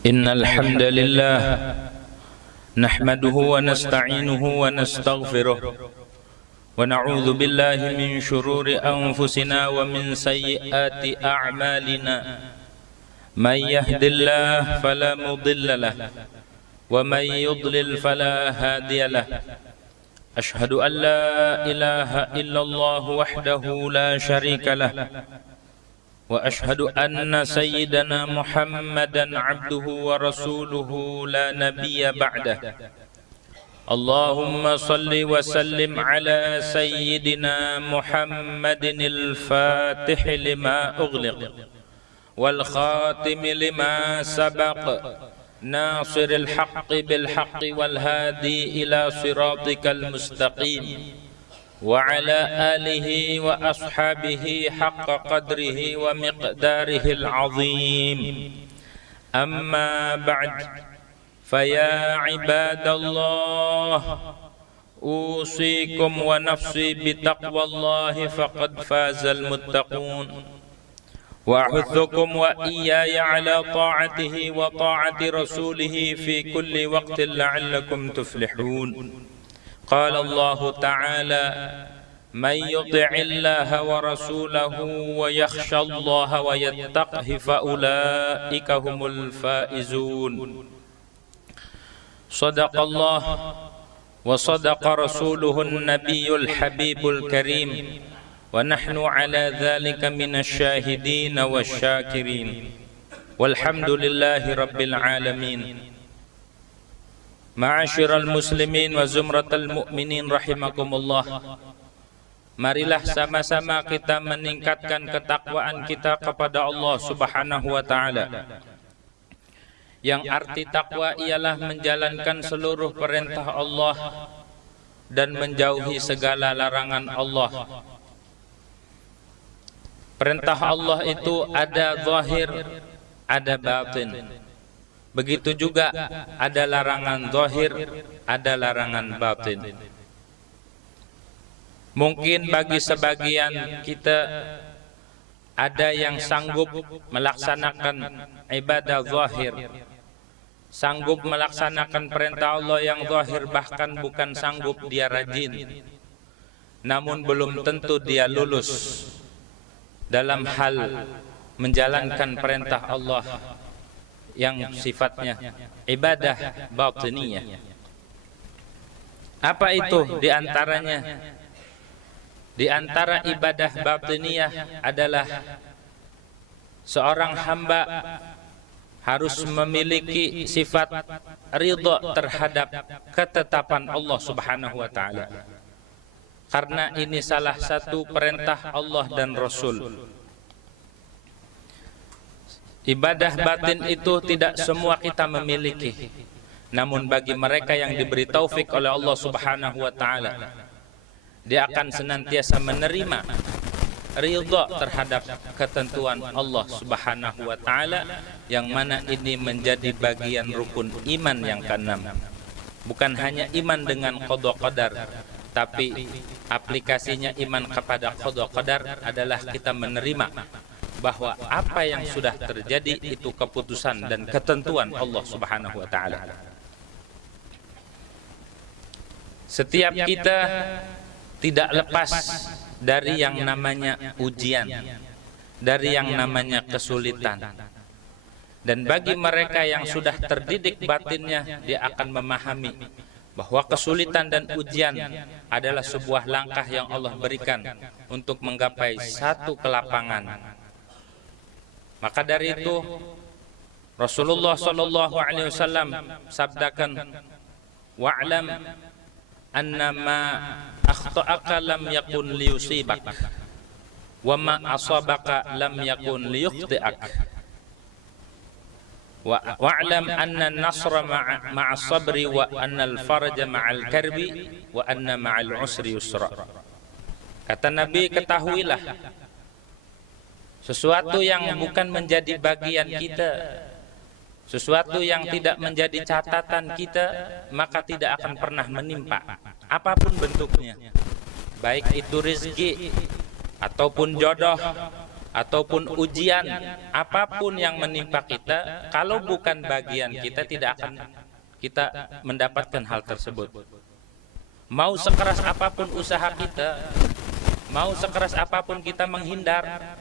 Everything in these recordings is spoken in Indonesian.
إن الحمد لله نحمده ونستعينه ونستغفره ونعوذ بالله من شرور أنفسنا ومن سيئات أعمالنا من يهد الله فلا مضل له ومن يضلل فلا هادي له أشهد أن لا إله إلا الله وحده لا شريك له وأشهد أن سيدنا محمدا عبده ورسوله لا نبي بعده اللهم صل وسلم على سيدنا محمد الفاتح لما أغلق والخاتم لما سبق ناصر الحق بالحق والهادي إلى صراطك المستقيم وعلى آله وأصحابه حق قدره ومقداره العظيم أما بعد فيا عباد الله أوصيكم ونفسي بتقوى الله فقد فاز المتقون وأحثكم وإياي على طاعته وطاعة رسوله في كل وقت لعلكم تفلحون قال الله تعالى من يطع الله ورسوله ويخشى الله ويتقه فأولئك هم الفائزون صدق الله وصدق رسوله النبي الحبيب الكريم ونحن على ذلك من الشاهدين والشاكرين والحمد لله رب العالمين. Ma'asyiral muslimin wa zumratal mu'minin rahimakumullah. Marilah sama-sama kita meningkatkan ketakwaan kita kepada Allah Subhanahu wa taala. Yang arti takwa ialah menjalankan seluruh perintah Allah dan menjauhi segala larangan Allah. Perintah Allah itu ada zahir, ada batin. Begitu juga ada larangan zahir, ada larangan batin. Mungkin bagi sebagian kita ada yang sanggup melaksanakan ibadah zahir, sanggup melaksanakan perintah Allah yang zahir, bahkan bukan sanggup dia rajin. Namun belum tentu dia lulus dalam hal menjalankan perintah Allah yang sifatnya ibadah batiniyah. Apa itu diantaranya? Di antara ibadah batiniyah adalah seorang hamba harus memiliki sifat ridha terhadap ketetapan Allah Subhanahu wa taala. Karena ini salah satu perintah Allah dan Rasul. Ibadah batin itu tidak semua kita memiliki. Namun bagi mereka yang diberi taufik oleh Allah Subhanahu wa taala, dia akan senantiasa menerima ridha terhadap ketentuan Allah Subhanahu wa taala, yang mana ini menjadi bagian rukun iman yang keenam. Bukan hanya iman dengan qada qadar, tapi aplikasinya iman kepada qada qadar adalah kita menerima bahwa apa yang sudah terjadi itu keputusan dan ketentuan Allah Subhanahu wa taala. Setiap kita tidak lepas dari yang namanya ujian, dari yang namanya kesulitan. Dan bagi mereka yang sudah terdidik batinnya, dia akan memahami bahwa kesulitan dan ujian adalah sebuah langkah yang Allah berikan untuk menggapai satu kelapangan. Maka dari itu Rasulullah sallallahu alaihi wasallam sabdakan, wa'lam annama akhta'aka lam yakun liyusibak wa ma asabaka lam yakun liyukhti'ak wa'lam anna an-nasra ma'as sabri wa anna al-faraja ma'al karbi wa anna ma'al usri yusra. Kata Nabi, ketahuilah sesuatu yang bukan menjadi bagian kita, sesuatu yang tidak menjadi catatan kita, maka tidak akan pernah menimpa apapun bentuknya, baik itu rezeki ataupun jodoh ataupun ujian apapun yang menimpa kita, kalau bukan bagian kita, tidak akan kita mendapatkan hal tersebut. Mau sekeras apapun usaha kita, mau sekeras apapun kita menghindar,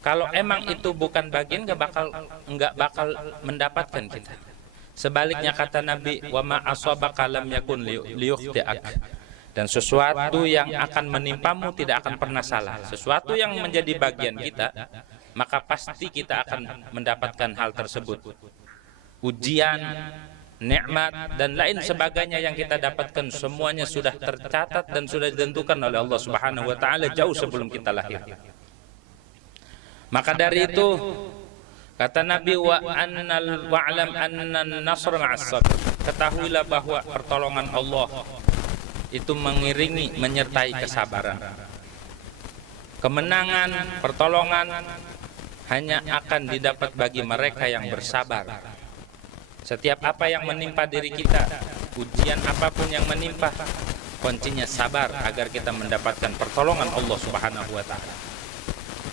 kalau emang itu bukan bagian, nggak bakal mendapatkan kita. Sebaliknya kata Nabi, wa ma asabaka lam yakun liyukhti'ak. Dan sesuatu yang akan menimpamu tidak akan pernah salah. Sesuatu yang menjadi bagian kita, maka pasti kita akan mendapatkan hal tersebut. Ujian, nikmat, dan lain sebagainya yang kita dapatkan semuanya sudah tercatat dan sudah ditentukan oleh Allah Subhanahu wa taala jauh sebelum kita lahir. Maka dari itu kata Nabi, wa'alam annan nasr ma'as sabr. Ketahuilah bahwa pertolongan Allah itu mengiringi, menyertai kesabaran. Kemenangan, pertolongan hanya akan didapat bagi mereka yang bersabar. Setiap apa yang menimpa diri kita, ujian apapun yang menimpa, kuncinya sabar agar kita mendapatkan pertolongan Allah Subhanahu wa taala.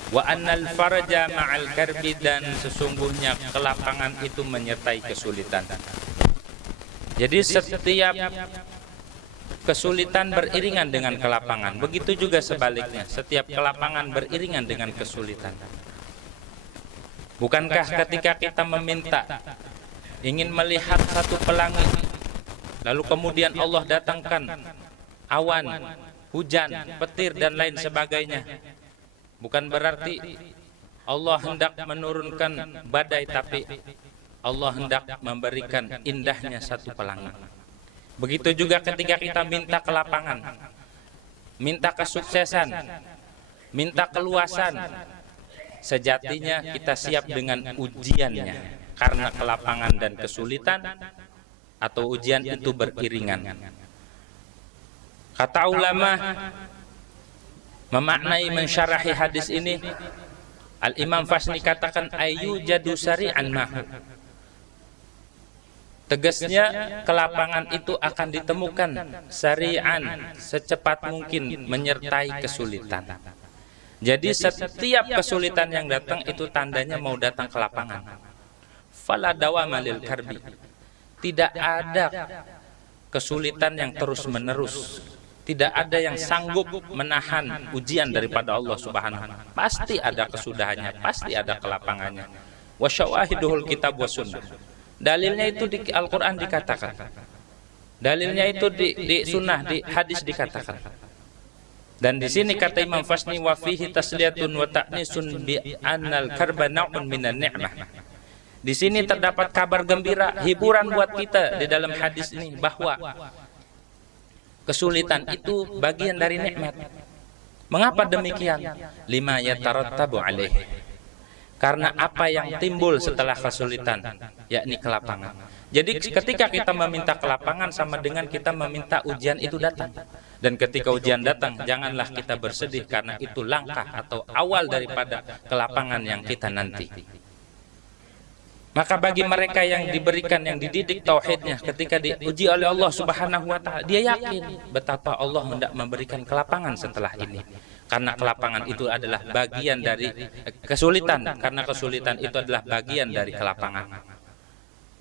Wa annal faraja ma'al karbi, dan sesungguhnya kelapangan itu menyertai kesulitan. Jadi setiap kesulitan beriringan dengan kelapangan. Begitu juga sebaliknya, setiap kelapangan beriringan dengan kesulitan. Bukankah ketika kita meminta, ingin melihat satu pelangi, lalu kemudian Allah datangkan awan, hujan, petir, dan lain sebagainya, bukan berarti Allah hendak menurunkan badai, tapi Allah hendak memberikan indahnya satu pelangi. Begitu juga ketika kita minta kelapangan, minta kesuksesan, minta keluasan, sejatinya kita siap dengan ujiannya, karena kelapangan dan kesulitan atau ujian itu beriringan. Kata ulama memaknai mensyarahi hadis ini, Al-Imam Fasni katakan ayu jadu sari'an mahu. Tegasnya kelapangan itu akan ditemukan sari'an, secepat mungkin, menyertai kesulitan. Jadi setiap kesulitan yang datang itu tandanya mau datang kelapangan. Fala dawama lil karbi. Tidak ada kesulitan yang terus menerus. Tidak ada yang sanggup menahan ujian daripada Allah Subhanahu wa taala. Pasti ada kesudahannya, pasti ada kelapangannya. Wa syawahiduhul kitab wa sunnah. Dalilnya itu di Al-Quran dikatakan, dalilnya itu di sunnah, di hadis dikatakan. Dan di sini kata Imam Fasni, wa fihi tasliyatun wa ta'nisun bi annal karba na'un minan ni'mah. Di sini terdapat kabar gembira, hiburan buat kita di dalam hadis ini, bahwa kesulitan itu bagian dari nikmat. Mengapa demikian? Lima yatarattabu alaih. Karena apa yang timbul setelah kesulitan, yakni kelapangan. Jadi ketika kita meminta kelapangan sama dengan kita meminta ujian itu datang. Dan ketika ujian datang, janganlah kita bersedih, karena itu langkah atau awal daripada kelapangan yang kita nanti. Maka bagi mereka yang diberikan, yang dididik tauhidnya, ketika diuji oleh Allah Subhanahu wa taala, dia yakin betapa Allah hendak memberikan kelapangan setelah ini. Karena kelapangan itu adalah bagian dari kesulitan, karena kesulitan itu adalah bagian dari kelapangan.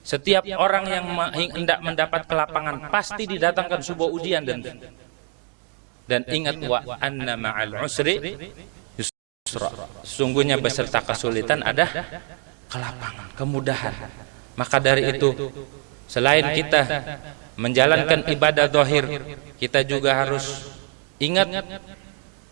Setiap orang yang hendak mendapat kelapangan pasti didatangkan sebuah ujian, dan ingat, wa anna ma'al usri yusra. Sesungguhnya beserta kesulitan ada kelapangan, kemudahan. Maka dari itu, selain kita menjalankan ibadah zahir, kita juga harus ingat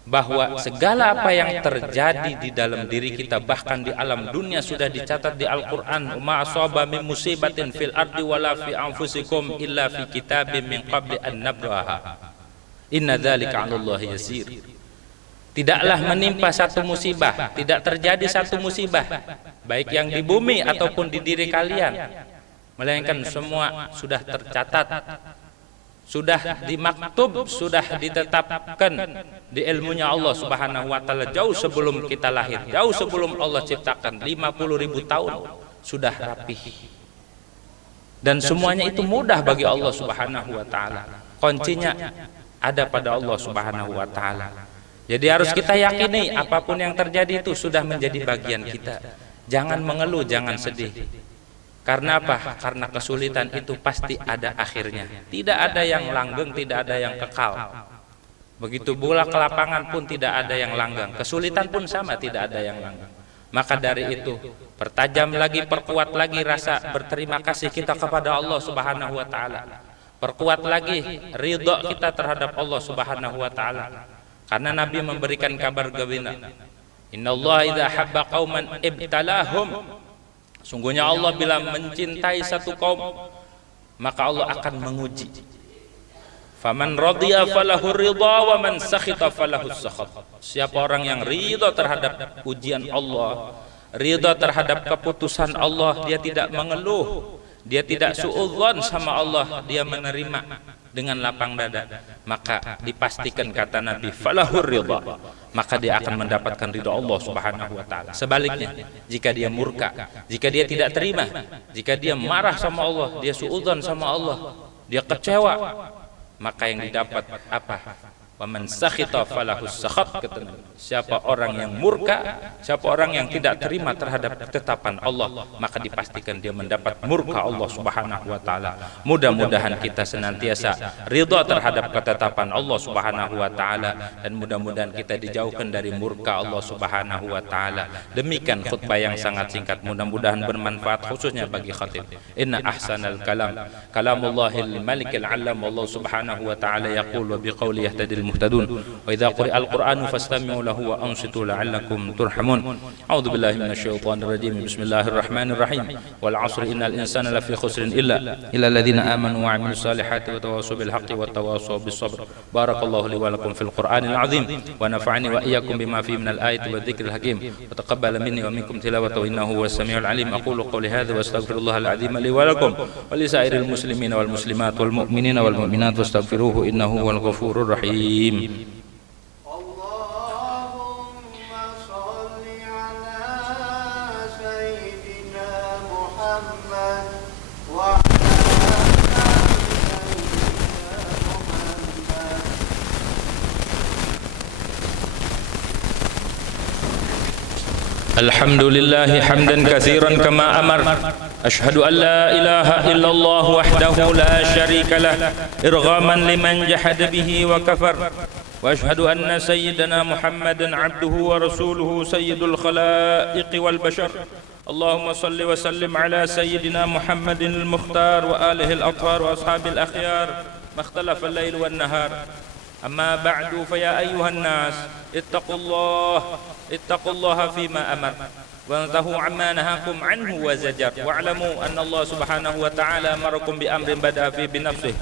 bahwa segala apa yang terjadi di dalam diri kita, bahkan di alam dunia, sudah dicatat di Al-Quran. Ma asaba min musibatin fil ardi wala fi anfusikum illa fi kitabim min qabli an nabraha. Inna dzalika 'alallahi yasir. Tidaklah menimpa satu musibah, tidak terjadi satu musibah, baik yang di bumi ataupun di diri kalian, melainkan semua sudah tercatat, sudah dimaktub, sudah ditetapkan di ilmunya Allah Subhanahu wa taala jauh sebelum kita lahir, jauh sebelum Allah ciptakan, 50.000 tahun sudah rapih. Dan semuanya itu mudah bagi Allah Subhanahu wa taala. Kuncinya ada pada Allah Subhanahu wa taala. Jadi harus kita yakini apapun yang terjadi itu sudah menjadi bagian kita. Jangan mengeluh, jangan sedih. Karena apa? Karena kesulitan itu pasti ada akhirnya. Tidak ada yang langgeng, tidak ada yang kekal. Begitu pula ke lapangan pun tidak ada yang langgang. Kesulitan pun sama, tidak ada yang langgang. Maka dari itu, pertajam lagi, perkuat lagi rasa berterima kasih kita kepada Allah Subhanahu wa taala. Perkuat lagi ridha kita terhadap Allah Subhanahu wa taala. Karena Nabi memberikan kabar gembira, innallaha idza habba qauman ibtalahum. Sungguhnya Allah bila mencintai satu kaum, maka Allah akan menguji. Faman radiya falahu ridha wa man sakhita falahu sakhat. Siapa orang yang ridha terhadap ujian Allah, ridha terhadap keputusan Allah, dia tidak mengeluh, dia tidak suudzon sama Allah, dia menerima dengan lapang dada, maka dipastikan kata Nabi falahur ridha, maka dia akan mendapatkan ridha Allah Subhanahu wa taala. Sebaliknya, jika dia murka, jika dia tidak terima, jika dia marah sama Allah, dia suudzon sama Allah, dia kecewa, maka yang didapat apa? Waman sakhita falahus sakhat, kata Nabi. Siapa orang yang murka, siapa orang yang tidak terima terhadap ketetapan Allah, maka dipastikan dia mendapat murka Allah Subhanahu wa taala. Mudah-mudahan kita senantiasa ridha terhadap ketetapan Allah Subhanahu wa taala, dan mudah-mudahan kita dijauhkan dari murka Allah Subhanahu wa taala. Demikian khutbah yang sangat singkat, mudah-mudahan bermanfaat khususnya bagi khatib. Inna ahsanal kalam kalamullahil malikil alam. Allah Subhanahu wa taala yaqul wa biqauli yahtadil muhtadun wa idza quri'al qur'anu fastami'u lahu wa ansitu la'allakum turhamun. A'udzu billahi minasyaitonir rajim. Bismillahirrahmanirrahim. Wal 'asri innal insana lafi khusrin illa alladziina aamanu wa 'amilus salihati wa tawassaw bil haqqi wa tawassaw bis sabr. Barakallahu li wa lakum fil qur'anil 'azim wa nafa'ani wa iyyakum bima fihi minal ayati wadh-dhikril hakim wa taqabbala minni wa minkum tilawatahu innahu huwas samiul 'alim. Aqulu qawli hadza wa astaghfirullahal 'azim li wa lakum wa li sa'iril muslimina wal muslimat wal mu'minina wal mu'minat wastaghfiruhu innahu huwal ghafurur rahim. الحمد لله حمدا كثيرا كما أمر. أشهد أن لا إله إلا الله وحده لا شريك له إرغاما لمن جحد به وكفر. وأشهد أن سيدنا محمدا عبده ورسوله سيد الخلائق والبشر. اللهم صل وسلم على سيدنا محمد المختار وآله الأطهار وأصحاب الأخيار ما اختلف الليل والنهار. أما بعد فيا أيها الناس اتقوا الله فيما أمر وانتهوا عما نهاكم عنه وزجر. واعلموا أن الله سبحانه وتعالى أمركم بأمر بدأ فيه بنفسه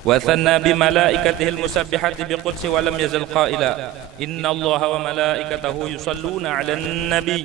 وثنى بملائكته المسبحة بقدس ولم يزل قائلا إن الله وملائكته يصلون على النبي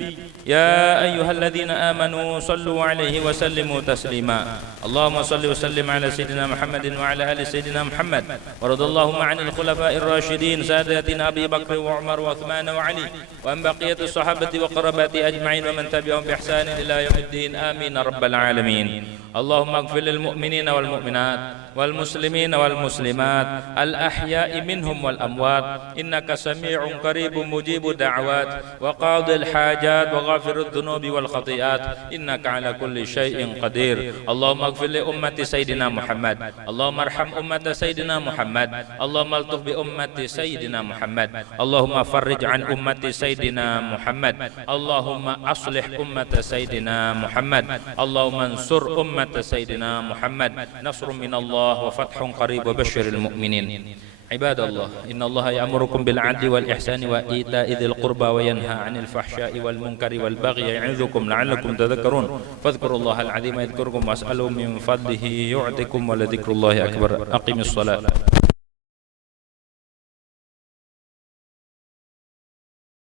يا أيها الذين آمنوا صلوا عليه وسلموا تسليما. اللهم صل وسلم على سيدنا محمد وعلى آل سيدنا محمد. ورضى اللهم عن الخلفاء الراشدين سادتنا أبي بكر وعمر وعثمان وعلي وعن بقية الصحابة وقربات أجمعين ومن تبعهم بإحسان إلى يوم الدين آمين رب العالمين. اللهم اغفر للمؤمنين والمؤمنات والمسلمين والمسلمات الأحياء منهم والأموات إنك سميع قريب مجيب الدعوات وقاضي الحاجات وغافر الذنوب والخطيئات إنك على كل شيء قدير. اللهم اغفر لأمة سيدنا محمد. اللهم ارحم أمة سيدنا محمد. اللهم الطف بأمة سيدنا محمد. اللهم فرج عن أمة سيدنا محمد. اللهم أصلح أمة سيدنا محمد. اللهم انصر أمة سيدنا محمد. نصر من الله وفتح قريب وبشر المؤمنين. عباد الله إن الله يأمركم بالعدل والإحسان وإيتاء ذي القربى وينهى عن الفحشاء والمنكر والبغي يعظكم لعلكم تذكرون. فاذكروا الله العظيم يذكركم واسألوا من فضله يعطكم ولذكر الله أكبر. أقم الصلاة.